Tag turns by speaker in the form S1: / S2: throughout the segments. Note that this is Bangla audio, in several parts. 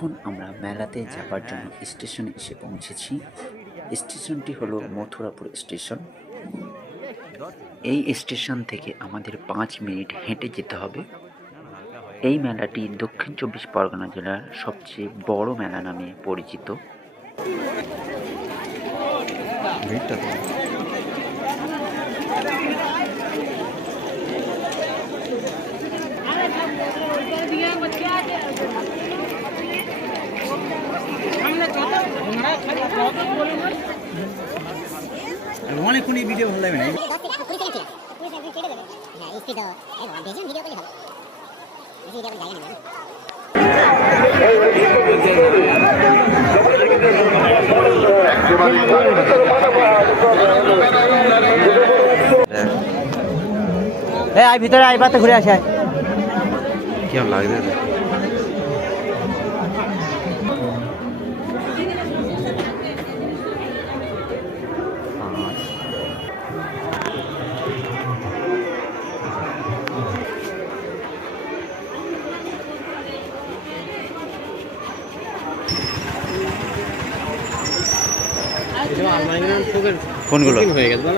S1: এখন আমরা মেলাতে যাবার জন্য স্টেশনে এসে পৌঁছেছি। স্টেশনটি হলো মথুরাপুর স্টেশন। এই স্টেশন থেকে আমাদের পাঁচ মিনিট হেঁটে যেতে হবে। এই মেলাটি দক্ষিণ চব্বিশ পরগনা জেলার সবচেয়ে বড় মেলা নামে পরিচিত
S2: অনেকক্ষণই ভিডিও ভালো লাগবে না
S3: হ্যাঁ স্পিড বেশি ভিডিও করলে হবে বেশি ভিডিও ভালো নেই
S2: এ আয় ভিতরে আয় বাতে ঘুরে আসে
S1: কেমন লাগবে কোনগুলো?
S4: হয়ে গেছে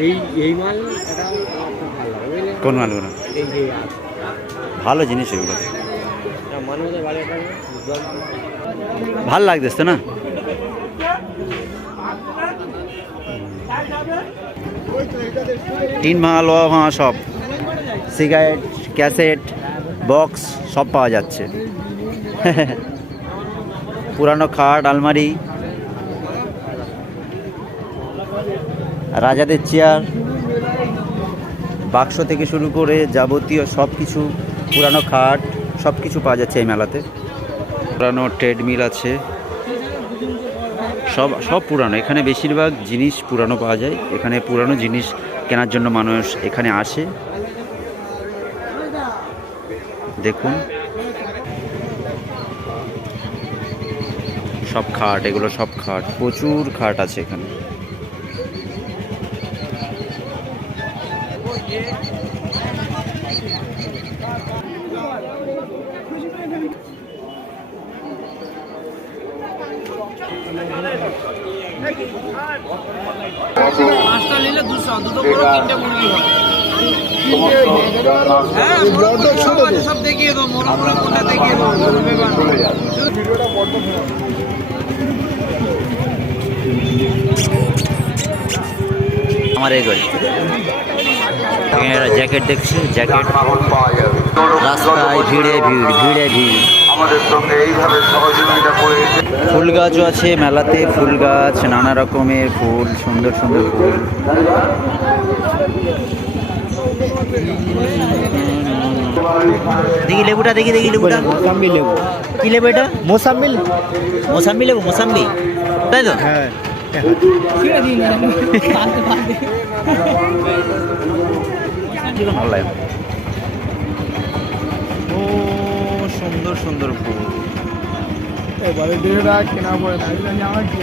S4: এই এই মাল
S1: কোন মালগুলো ভালো জিনিস এগুলো। ভালো লাগতেছে না? টিন ভাঙা লোহা ভাঙা সব। সিগারেট ক্যাসেট বক্স সব পাওয়া যাচ্ছে। পুরানো খাট আলমারি রাজাদের চেয়ার, বাক্স থেকে শুরু করে যাবতীয় সব কিছু পুরানো খাট সব কিছু পাওয়া যাচ্ছে এই মেলাতে। পুরানো ট্রেডমিল আছে। সব সব পুরানো। এখানে বেশিরভাগ জিনিস পুরানো পাওয়া যায়। এখানে পুরানো জিনিস কেনার জন্য মানুষ এখানে আসে। দেখুন। সব খাট, এগুলো সব খাট। প্রচুর খাট আছে এখানে।
S5: পাঁচটা নিলে দুশো দুটো বড় তিনটে মুরগি হবে হ্যাঁ সব আছে, সব দেখিয়ে দেবো কোনটা দেখিয়ে।
S1: আমার এই গাড়ি এখানে একটা জ্যাকেট দেখছি জ্যাকেট। রাস্তায় ভিড়ে ভিড় ভিড়ে ভিড়। ফুল গাছও আছে মেলাতে ফুল গাছ নানা রকমের ফুল সুন্দর সুন্দর ফুল। দেখি লেবুটা দেখি দেখি লেবুটা।
S2: মোসাম্বি লেবু।
S1: কি লেবু এটা?
S2: মোসাম্বি
S1: মোসাম্বি লেবু মোসাম্বি। তাই তো?
S2: হ্যাঁ।
S1: ভালো লাগে। ও সুন্দর সুন্দর ফুল।
S2: এবারে দেড় কেনা পড়ে না আমার কি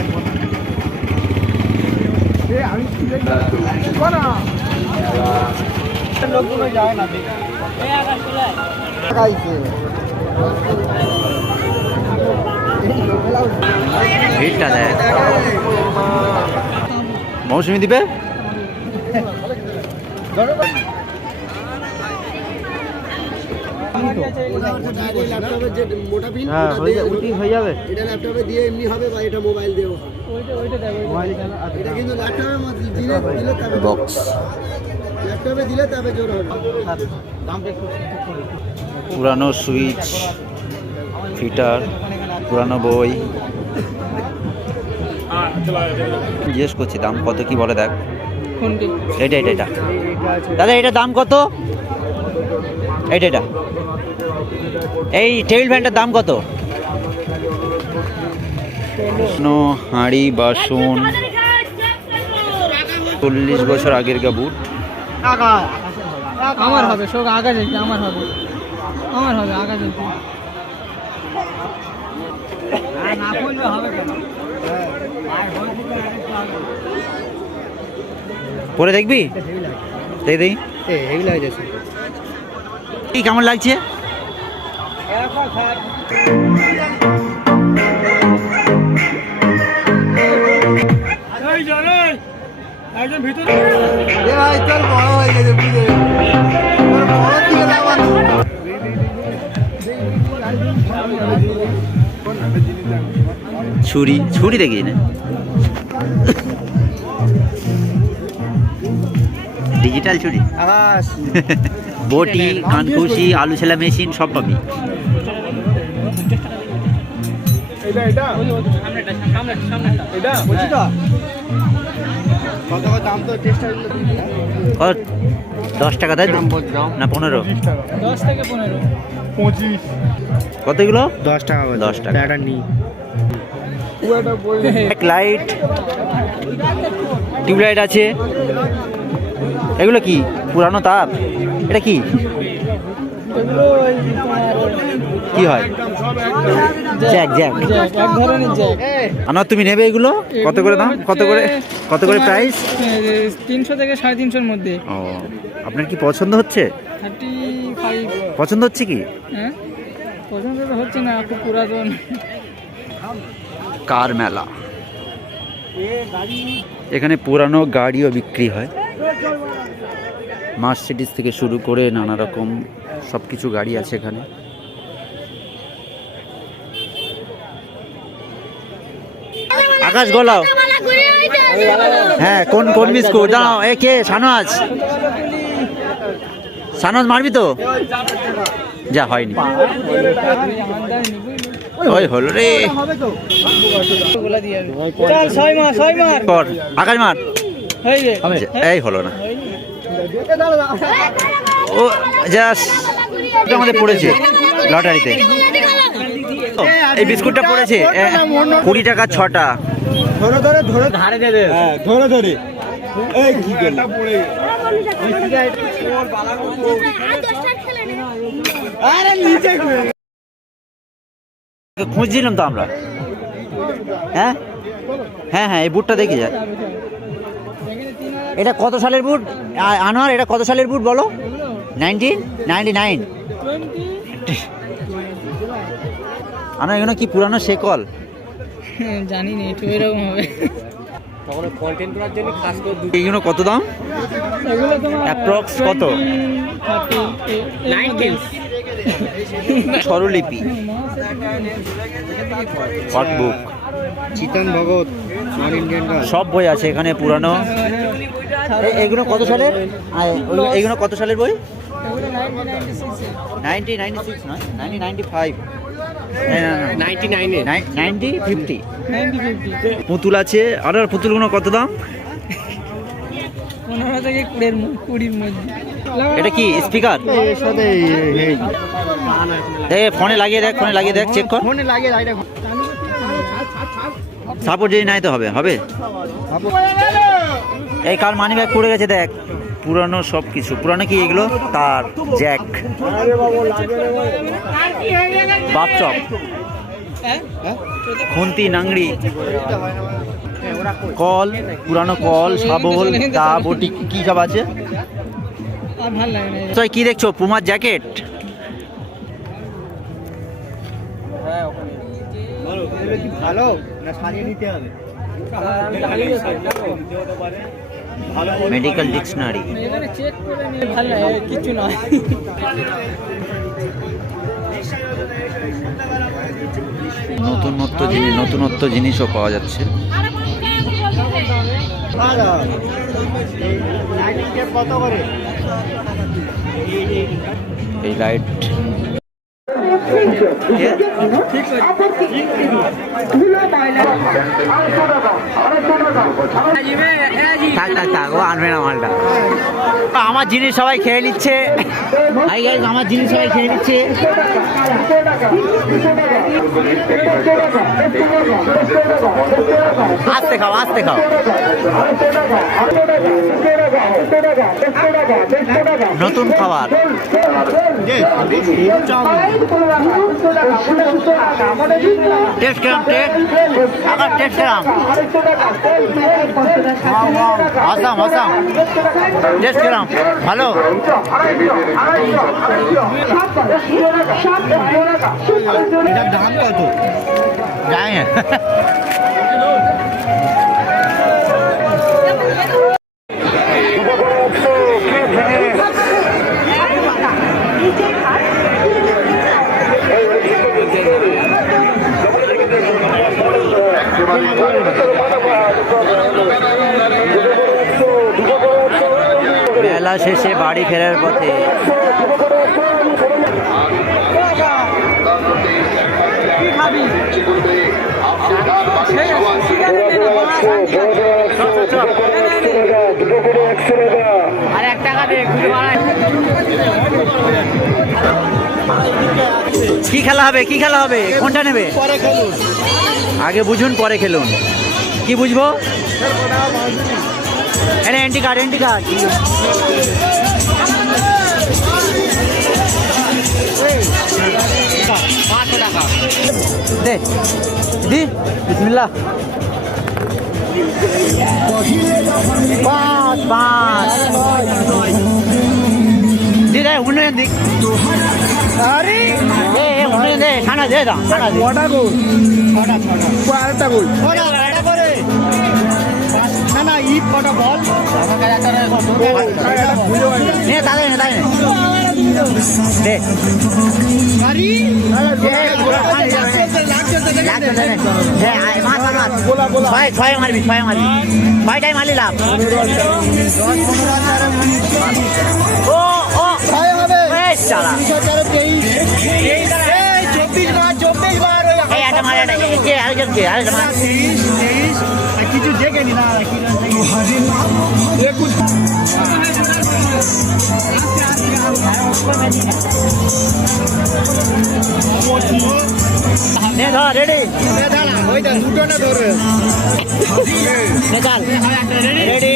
S2: এ আমি কি দেখব না লোকগুলো যায় না
S1: ভিড়টা দেয় মৌসুমি দ্বীপের
S2: হ্যাঁ হয়ে যাবে উঠি হয়ে যাবে।
S6: এটা ল্যাপটপে দিয়ে এমনি হবে বা এটা মোবাইল দিয়েও হবে এটা কিন্তু ল্যাপটপের মধ্যে দিলে দিলে তবে
S1: বক্স
S6: ল্যাপটপে দিলে তবে জোর হবে
S1: পুরানো সুইচ ফিটার পুরানো বই। জিজ্ঞেস করছি দাম কত কি বলে দেখ। এটা এটা এটা। দাদা এটা দাম কত? এইটা এটা। এই টেবিল ফ্যানটার দাম কত? কৃষ্ণ হাঁড়ি বাসন চল্লিশ বছর আগের গা বুট।
S5: আমার হবে শোক আকাশে আমার হবে। আমার হবে আকাশে
S1: পরে দেখবি? দেখি কেমন লাগছে?
S2: এ ভাই তোর বড় হয়ে গেছে বুঝে তোর বড় দিকে লাগানো
S1: ছুরি ছুরি দেখি না। ডিজিটাল ছুরি। বটি কানকুশি আলু ছেলা মেশিন সব পাবি।
S2: এটা এটা। এটা কত দাম তো চেষ্টা
S1: কত দশ টাকা তাই না পনেরো?
S2: দশ থেকে পনেরো। পঁচিশ।
S1: কতগুলো
S2: দশ টাকা
S1: দশ টাকা।
S2: একটা
S1: লাইট। টিউবলাইট আছে। এগুলো কি? পুরানো তাপ? এটা কি? কি হয়? Jack jack.
S2: এক ধরনের জ্যাক
S1: আনার তুমি নেবে এগুলো? কত করে দাম? কত করে কত করে প্রাইস
S2: তিনশো থেকে সাড়ে তিনশোর মধ্যে।
S1: ও আপনার কি পছন্দ হচ্ছে? পছন্দ হচ্ছে কি?
S2: হ্যাঁ? পছন্দ তো হচ্ছে না খুব পুরাতন।
S1: কার মেলা? এখানে পুরানো গাড়িও বিক্রি হয়। মার্সিডিস থেকে শুরু করে নানা রকম সব কিছু গাড়ি আছে এখানে। আকাশ গোলাও। হ্যাঁ কোন কোন বিস্কুট দাঁড়াও এ কে? সানজ সানজ মারবি তো? যা হয়নি। ওই হলো রে। কর আকাশ মার। এই হলো না। ও জাস্ট আমাদের পড়েছে লটারিতে। এই বিস্কুটটা পড়েছে কুড়ি টাকা ছটা।
S2: ধরে ধরে ধরে ধারে দেবে হ্যাঁ ধরে ধরে। এই কি করলা? আরে নিচে
S1: খুঁজছিলাম তো আমরা। হ্যাঁ? হ্যাঁ হ্যাঁ এই বুটটা দেখি যায় এটা কত সালের বুট? আনোয়ার এটা কত সালের বুট বলো? নাইনটিন? Ninety nine. আনোয়ার এগুলো কি পুরানো শেকল?
S2: জানি না একটু এরকম হবে।
S4: তখন কন্টেন্ট করার জন্য করে
S1: এইগুলো কত দাম?
S2: এগুলো তোমার
S1: Approx কত? স্বরলিপি বুক
S2: চিতন ভগত
S1: সব বই আছে এখানে পুরানো। এগুলো কত সালের? এইগুলো কত সালের বই? নাইনটি নাইনটি সিক্স নয় ninety ninety five
S4: ninety
S1: ninety fifty
S2: ninety fifty
S1: পুতুল আছে। আর পুতুলগুলো কত দাম?
S2: পনেরো থেকে কুড়ির কুড়ির মধ্যে।
S1: এটা কি স্পিকার? দেখ ফোনে লাগিয়ে দেখ ফোনে লাগিয়ে দেখ চেক কর।
S2: ফোনে লাগে লাইটা
S1: সাপোর্ট যদি নাই তো হবে হবে? এই কার মানি ব্যাগ পড়ে গেছে দেখ। পুরানো সব কিছু। পুরানো কি এগুলো? তার, জ্যাক। বাপচপ। খুন্তি, নাংড়ি। কল, পুরানো কল, শাবল, দা, বটি, কি সব আছে? তো কি দেখছ? পুমার জ্যাকেট?
S2: ভালো? না সারিয়ে নিতে হবে?
S1: মেডিকেল ডিকশনারি
S2: এখানে চেক করে নিলে ভালো লাগে কিছু নয়
S1: নতুনত্ব জিনিস নতুনত্ব জিনিসও পাওয়া যাচ্ছে। এই লাইট থাক থাক থাক ও আনবে না মালটা আমার জিনিস সবাই খেয়ে নিচ্ছে আমার জিনিস সবাই খেয়ে নিচ্ছে আস্তে খাও আস্তে খাও নতুন খাবার টেস্ট টেস্ট আবার টেস্ট কিরাম আসাম আসাম টেস্ট কিরাম ভালো
S2: দাম কত
S1: জানি কি খেলা হবে? কি খেলা হবে? কোনটা নেবে? আগে বুঝুন পরে খেলুন। কি বুঝব? এটা এন্টি কার্ড এন্টি কার্ড। দে দি বিসমিল্লাহ। পাঁচ পাঁচ দি দে উন্নয়ন দিক
S2: আরে
S1: খানা দে দাও
S2: কটা গোল। ছটা ছটা। আরেকটা গোল। না না ইট কটা বল।
S1: নে তাদের নে তাদের দে।
S2: আরে
S1: ছয় ছয় মারবি ছয় মারবি। মারলি লাভ। ও আরেকজন মার
S2: তেইশ তেইশ আর কিছু দেখে নি না
S1: রেডি
S2: দুটো না ধরবে
S1: রেডি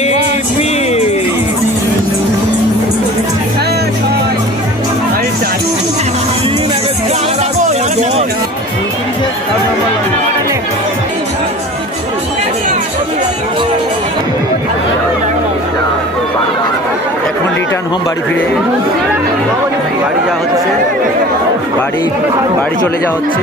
S1: এখন রিটার্ন হোম বাড়ি ফিরে। বাড়ি যা হচ্ছে। বাড়ি বাড়ি চলে যা হচ্ছে।